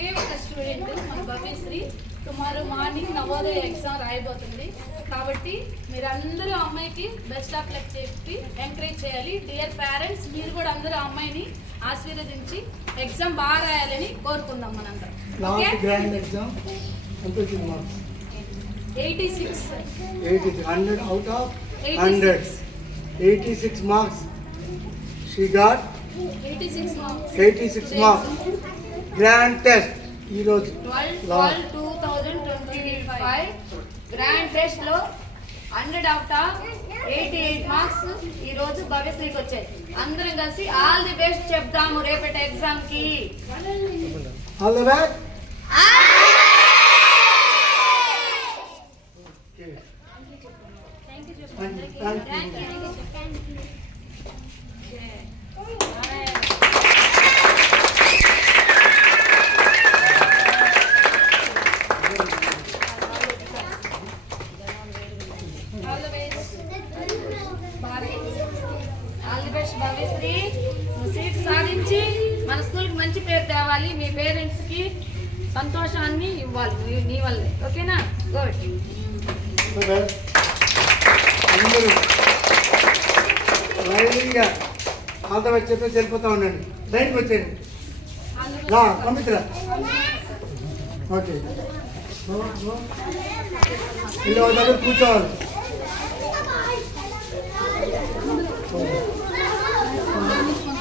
ఒకే ఒక స్టూడెంట్ మన Bhavyasri tomorrow morning Navodaya exam రాయబోతుంది. కాబట్టి మీరందరూ అమ్మాయికి బెస్ట్ ఆఫ్ లక్ చెప్పి ఎంకరేజ్ చేయాలి. డియర్ పేరెంట్స్ మీరు కూడా అందరూ అమ్మాయిని ఆశీర్వదించి ఎగ్జామ్ బాగా రాయాలని కోరుకుందాం మనందరం. Okay eighty six hundred out of 86. Hundred eighty six marks she got eighty six marks eighty six marks grand test ఈరోజు. Two thousand twenty five. Grand టెస్ట్లో hundred out of eighty eight marks ఈ రోజు భవ్యశ్రీకి వచ్చాయి. అందరం కలిసి all the best చెప్దాము రేపటి ఎగ్జామ్కి. All the back all the the best Bhavyasri seat సాధించి మన స్కూల్కి మంచి పేరు తేవాలి. మీ పేరెంట్స్కి సంతోషాన్ని ఇవ్వాలి. నీ- నీ వల్లే. ఓకేనా గుడ్ అందరూ లైన్గా ఆల్ ద బ్యాక్ ఉండండి. లైన్కి వచ్చేయండి. రా పంపించరా? ఓకే వీళ్ళు ఒక కూర్చోవాలి.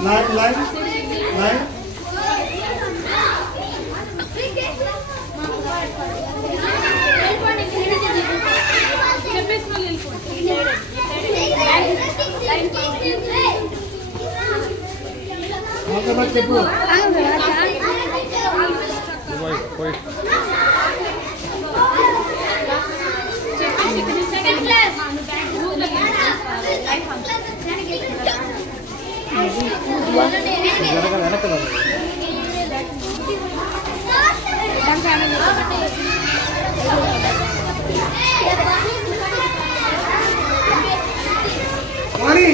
లైన్ లైన్ లైన్ చెప్పేసి వాళ్ళు వెళ్ళిపోండి ఆల్ ద బ్యాక్ చెప్పు மாணி